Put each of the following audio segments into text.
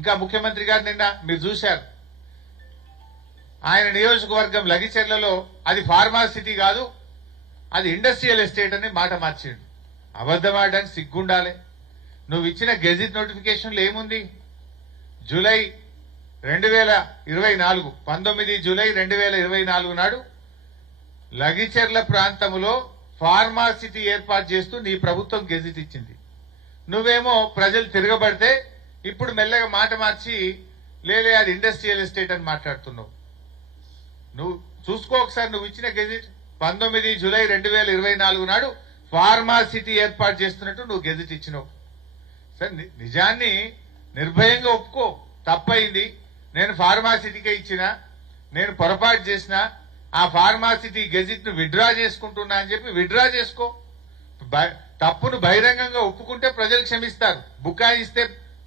ఇంకా ముఖ్యమంత్రి గారు నిన్న మీరు చూశారు, ఆయన నియోజకవర్గం లగిచెర్లలో అది ఫార్మాసిటీ కాదు, అది ఇండస్ట్రియల్ ఎస్టేట్ అని మాట మార్చిండు. అబద్ధమాడడానికి సిగ్గుండాలి. నువ్వు ఇచ్చిన గెజిట్ నోటిఫికేషన్లు ఏముంది? జూలై 2024 19 జూలై 2024 నాడు లగిచెర్ల ప్రాంతంలో ఫార్మాసిటీ ఏర్పాటు చేస్తూ నీ ప్రభుత్వం గెజిట్ ఇచ్చింది. నువ్వేమో ప్రజలు తిరగబడితే ఇప్పుడు మెల్లగా మాట మార్చి లేలే అది ఇండస్ట్రియల్ ఎస్టేట్ అని మాట్లాడుతున్నావు. నువ్వు చూసుకో ఒకసారి, నువ్వు ఇచ్చిన గెజిట్ 19 జూలై 2024 నాడు ఫార్మాసిటీ ఏర్పాటు చేస్తున్నట్టు నువ్వు గెజిట్ ఇచ్చినావు. సరే, నిజాన్ని నిర్భయంగా ఒప్పుకో, తప్పయింది, నేను ఫార్మాసిటీకే ఇచ్చిన, నేను పొరపాటు చేసిన, ఆ ఫార్మాసిటీ గెజిట్ ను విత్డ్రా చేసుకుంటున్నా అని చెప్పి విత్డ్రా చేసుకో. తప్పును బహిరంగంగా ఒప్పుకుంటే ప్రజలు క్షమిస్తారు, బుకాయిస్తే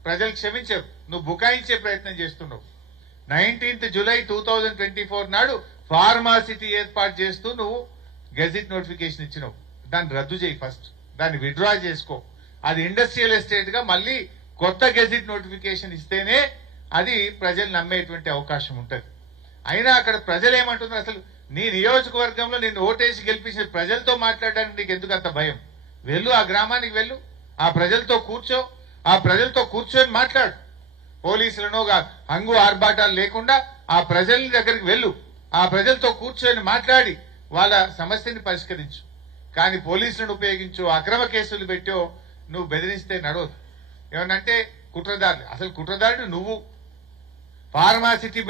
ప్రజలు క్షమించరు. నువ్వు బుకాయించే ప్రయత్నం చేస్తున్నావు. 19 జూలై 2024 నాడు ఫార్మాసిటీ ఏర్పాటు చేస్తూ నువ్వు గెజిట్ నోటిఫికేషన్ ఇచ్చినావు. దాన్ని రద్దు చేయి, ఫస్ట్ దాన్ని విత్డ్రా చేసుకో. అది ఇండస్ట్రియల్ ఎస్టేట్ గా మళ్ళీ కొత్త గెజిట్ నోటిఫికేషన్ ఇస్తేనే అది ప్రజలు నమ్మేటువంటి అవకాశం ఉంటుంది. అయినా అక్కడ ప్రజలు ఏమంటున్నారు? అసలు నీ నియోజకవర్గంలో నిన్ను ఓటేసి గెలిపించిన ప్రజలతో మాట్లాడడానికి నీకు ఎందుకు అంత భయం? వెళ్ళు, ఆ గ్రామానికి వెళ్ళు, ఆ ప్రజలతో కూర్చో, ఆ ప్రజలతో కూర్చొని మాట్లాడు. పోలీసులను హంగు ఆర్భాటాలు లేకుండా ఆ ప్రజల దగ్గరికి వెళ్ళు, ఆ ప్రజలతో కూర్చొని మాట్లాడి వాళ్ళ సమస్యని పరిష్కరించు. కానీ పోలీసులను ఉపయోగించు, అక్రమ కేసులు పెట్టో నువ్వు బెదిరిస్తే నడవదు. ఏమన్నంటే కుట్రదారులు, అసలు కుట్రదారుడు నువ్వు. ఫార్మాసిటీ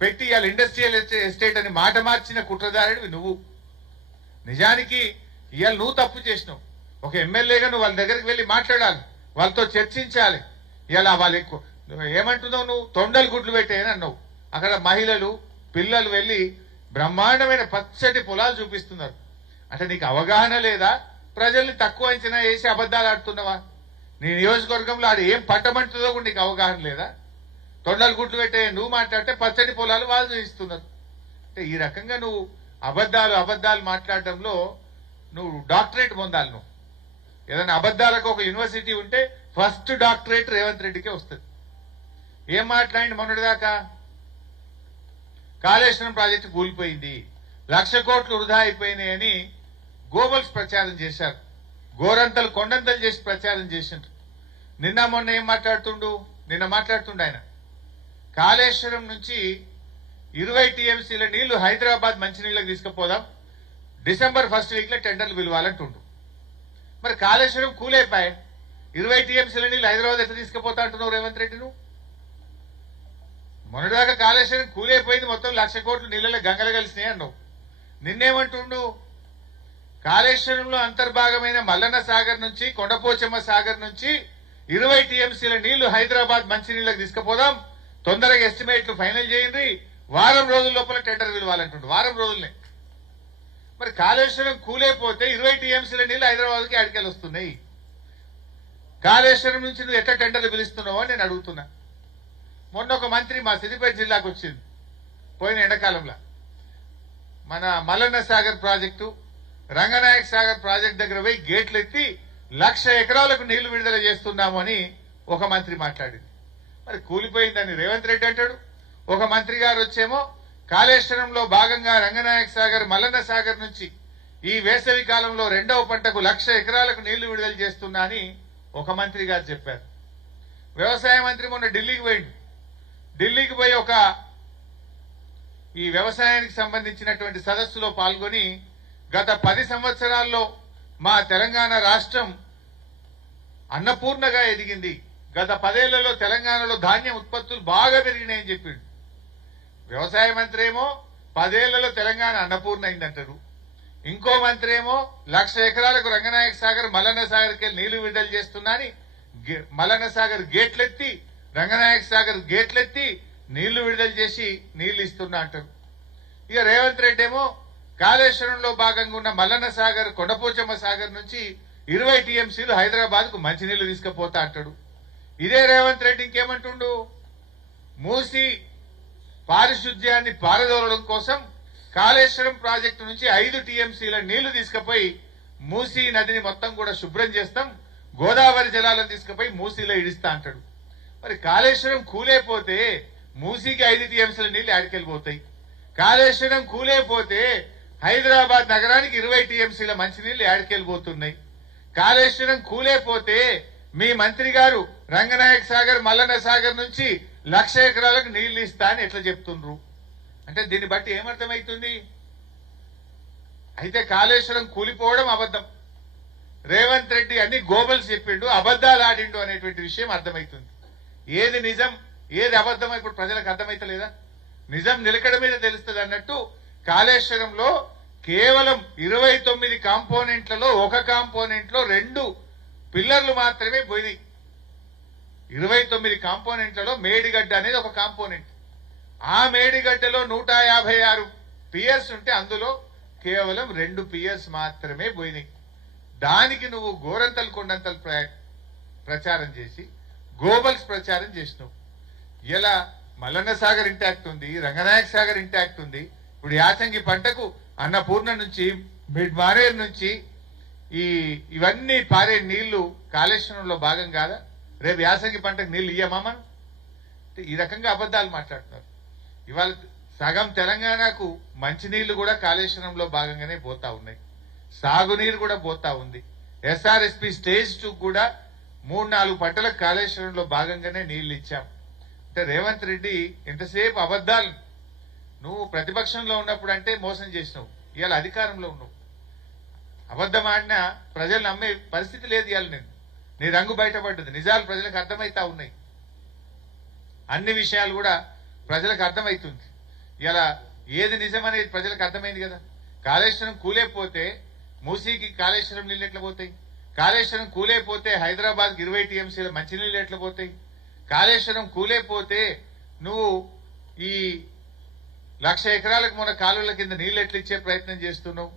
పెట్టి ఇవాళ ఇండస్ట్రియల్ ఎస్టేట్ అని మాట మార్చిన కుట్రదారుడివి నువ్వు. నిజానికి ఇవాళ నువ్వు తప్పు చేసినావు. ఒక ఎమ్మెల్యేగా నువ్వు వాళ్ళ దగ్గరికి వెళ్ళి మాట్లాడాలి, వాళ్ళతో చర్చించాలి. ఇలా వాళ్ళు ఏమంటున్నావు? నువ్వు తొండలు గుడ్లు పెట్టేయని అన్నావు. అక్కడ మహిళలు పిల్లలు వెళ్ళి బ్రహ్మాండమైన పచ్చటి పొలాలు చూపిస్తున్నారు. అంటే నీకు అవగాహన లేదా? ప్రజల్ని తక్కువ అంచనా వేసి అబద్ధాలు ఆడుతున్నావా? నీ నియోజకవర్గంలో ఆడ ఏం పంటమంటుందో కూడా నీకు అవగాహన లేదా? తొండలు గుడ్లు పెట్టే నువ్వు మాట్లాడితే పచ్చడి పొలాలు వాళ్ళు చూపిస్తున్నారు. అంటే ఈ రకంగా నువ్వు అబద్ధాలు మాట్లాడడంలో నువ్వు డాక్టరేట్ పొందాలి. నువ్వు ఏదైనా అబద్ధాలకు ఒక యూనివర్సిటీ ఉంటే ఫస్ట్ డాక్టరేట్ రేవంత్ రెడ్డికే వస్తుంది. ఏం మాట్లాడి మొన్నటిదాకా? కాళేశ్వరం ప్రాజెక్టు కూలిపోయింది, 1,00,000 కోట్లు వృధా అయిపోయినాయని గోబల్స్ ప్రచారం చేశారు. గోరంతలు కొండంతలు చేసి ప్రచారం చేసిండ్రు. నిన్న మొన్న ఏం మాట్లాడుతుండు? నిన్న మాట్లాడుతుండు ఆయన, కాళేశ్వరం నుంచి 20 టీఎంసీల నీళ్లు హైదరాబాద్ మంచినీళ్ళకి తీసుకుపోదాం, డిసెంబర్ 1st వీక్ లో టెండర్లు పిలవాలంటుండు. మరి కాళేశ్వరం కూలైపోయి 20 టీఎంసీల నీళ్లు హైదరాబాద్ ఎట్లా తీసుకుపోతా అంటున్నావు రేవంత్ రెడ్డి? నువ్వు మొన్నటిదాకా కాళేశ్వరం కూలైపోయింది, మొత్తం 1,00,000 కోట్లు నీళ్ళలో గంగలు కలిసినాయి అన్నావు. నిన్నేమంటుండు? కాళేశ్వరంలో అంతర్భాగమైన మల్లన్న సాగర్ నుంచి కొండపోచమ్మ సాగర్ నుంచి 20 టీఎంసీల నీళ్లు హైదరాబాద్ మంచినీళ్ళకి తీసుకుపోదాం, తొందరగా ఎస్టిమేట్లు ఫైనల్ చేయండి, వారం రోజుల లోపల టెండర్ పిలవాలంటుండు. వారం రోజులనే. మరి కాళేశ్వరం కూలైపోతే 20 టీఎంసీల నీళ్లు హైదరాబాద్కి అడికెళ్ళి వస్తున్నాయి. కాళేశ్వరం నుంచి నువ్వు ఎట్లా టెండర్లు పిలుస్తున్నావో నేను అడుగుతున్నా. మొన్న ఒక మంత్రి మా సిద్దిపేట జిల్లాకు వచ్చింది పోయిన ఎండాకాలంలో. మన మల్లన్న సాగర్ ప్రాజెక్టు, రంగనాయక సాగర్ ప్రాజెక్టు దగ్గర పోయి గేట్లు ఎత్తి 1,00,000 ఎకరాలకు నీళ్లు విడుదల చేస్తున్నాము అని ఒక మంత్రి మాట్లాడింది. మరి కూలిపోయిందని రేవంత్ రెడ్డి అంటాడు. ఒక మంత్రి గారు వచ్చేమో కాళేశ్వరంలో భాగంగా రంగనాయక సాగర్, మల్లన్న సాగర్ నుంచి ఈ వేసవి కాలంలో 2వ పంటకు 1,00,000 ఎకరాలకు నీళ్లు విడుదల చేస్తున్నా అని ఒక మంత్రి గారు చెప్పారు. వ్యవసాయ మంత్రి మొన్న ఢిల్లీకి పోయి ఒక ఈ వ్యవసాయానికి సంబంధించినటువంటి సదస్సులో పాల్గొని గత 10 సంవత్సరాల్లో మా తెలంగాణ రాష్ట్రం అన్నపూర్ణగా ఎదిగింది, గత 10 ఏళ్లలో తెలంగాణలో ధాన్యం ఉత్పత్తులు బాగా పెరిగినాయని చెప్పిండు. వ్యవసాయ మంత్రి ఏమో 10 ఏళ్లలో తెలంగాణ అన్నపూర్ణ అయిందంటారు. ఇంకో మంత్రి ఏమో 1,00,000 ఎకరాలకు రంగనాయక సాగర్, మల్లన్న సాగర్కి నీళ్లు విడుదల చేస్తున్నాని మల్లన్న సాగర్ గేట్లెత్తి, రంగనాయక సాగర్ గేట్లెత్తి నీళ్లు విడుదల చేసి నీళ్లు ఇస్తున్నా అంటారు. ఇక రేవంత్ రెడ్డి ఏమో కాళేశ్వరంలో భాగంగా ఉన్న మల్లన్న సాగర్, కొండపోచమ్మ సాగర్ నుంచి 20 టీఎంసీలు హైదరాబాద్ కు మంచినీళ్లు తీసుకుపోతా అంటాడు. ఇదే రేవంత్ రెడ్డి ఇంకేమంటుండు? మూసి పారిశుద్ధ్యాన్ని పారదోలడం కోసం కాళేశ్వరం ప్రాజెక్టు నుంచి 5 టీఎంసీల నీళ్లు తీసుకుపోయి మూసీ నదిని మొత్తం కూడా శుభ్రం చేస్తాం, గోదావరి జలాలను తీసుకుపోయి మూసీలో ఇడిస్తా అంటాడు. మరి కాళేశ్వరం కూలైపోతే మూసీకి 5 టీఎంసీల నీళ్లు ఆడికెళ్ళిపోతాయి. కాళేశ్వరం కూలైపోతే హైదరాబాద్ నగరానికి 20 టీఎంసీల మంచినీళ్లు ఆడికెళ్ళిపోతున్నాయి. కాళేశ్వరం కూలైపోతే మీ మంత్రి గారు రంగనాయక సాగర్ మల్లన్న సాగర్ నుంచి 1,00,000 ఎకరాలకు నీళ్లు ఇస్తా అని ఎట్లా చెప్తుండ్రు? అంటే దీన్ని బట్టి ఏమర్థమవుతుంది? అయితే కాళేశ్వరం కూలిపోవడం అబద్ధం, రేవంత్ రెడ్డి అన్ని గోబల్స్ చెప్పిండు, అబద్దాలు ఆడిండు అనేటువంటి విషయం అర్థమవుతుంది. ఏది నిజం ఏది అబద్ధం ఇప్పుడు ప్రజలకు అర్థమైతలేదా? నిజం నిలకడ మీద తెలుస్తుంది అన్నట్టు కాళేశ్వరంలో కేవలం 29 కాంపోనెంట్లలో ఒక కాంపోనెంట్ లో 2 పిల్లర్లు మాత్రమే పోయినాయి. 29 కాంపోనెంట్లలో మేడిగడ్డ అనేది ఒక కాంపోనెంట్. ఆ మేడిగడ్డలో 156 పియర్స్ ఉంటే అందులో కేవలం 2 పియర్స్ మాత్రమే పోయినాయి. దానికి నువ్వు గోరంతలు కొండంతలు ప్రచారం చేసి గోబల్స్ ప్రచారం చేసినావు. ఇలా మల్లన్న సాగర్ ఇంటాక్ట్ ఉంది, రంగనాయక సాగర్ ఇంటాక్ట్ ఉంది. ఇప్పుడు యాసంగి పంటకు అన్నపూర్ణ నుంచి మిడ్ మారేరు నుంచి ఇవన్నీ పారే నీళ్లు కాళేశ్వరంలో భాగం కాదా? రేపు యాసంగి పంటకు నీళ్లు ఇయ్యమా? ఈ రకంగా అబద్దాలు మాట్లాడుతున్నారు. ఇవాళ సగం తెలంగాణకు మంచినీళ్లు కూడా కాళేశ్వరంలో భాగంగానే పోతా ఉన్నాయి, సాగునీరు కూడా పోతా ఉంది. ఎస్ఆర్ఎస్పి స్టేజ్ 2 కూడా 3-4 పంటలకు కాళేశ్వరంలో భాగంగానే నీళ్లు ఇచ్చాం. అంటే రేవంత్ రెడ్డి ఎంతసేపు అబద్దాలు. నువ్వు ప్రతిపక్షంలో ఉన్నప్పుడు అంటే మోసం చేసినావు, ఇవాళ అధికారంలో ఉన్నావు. అబద్ధం ఆడినా ప్రజలు నమ్మే పరిస్థితి లేదు. ఇవాళ నీ రంగు బయటపడ్డది, నిజాలు ప్రజలకు అర్థమైతా ఉన్నాయి. అన్ని విషయాలు కూడా ప్రజలకు అర్థమవుతుంది. ఇలా ఏది నిజం అనేది ప్రజలకు అర్థమైంది కదా. కాళేశ్వరం కూలేకపోతే మూసీకి కాళేశ్వరం నీళ్ళు ఎట్లా పోతాయి? కాళేశ్వరం కూలేకపోతే హైదరాబాద్కి 20 టీఎంసీల మంచినీళ్ళు ఎట్లా పోతాయి? కాళేశ్వరం కూలేకపోతే నువ్వు ఈ 1,00,000 ఎకరాలకు మన కాలువల కింద నీళ్ళు ఎట్లా ఇచ్చే ప్రయత్నం చేస్తున్నావు?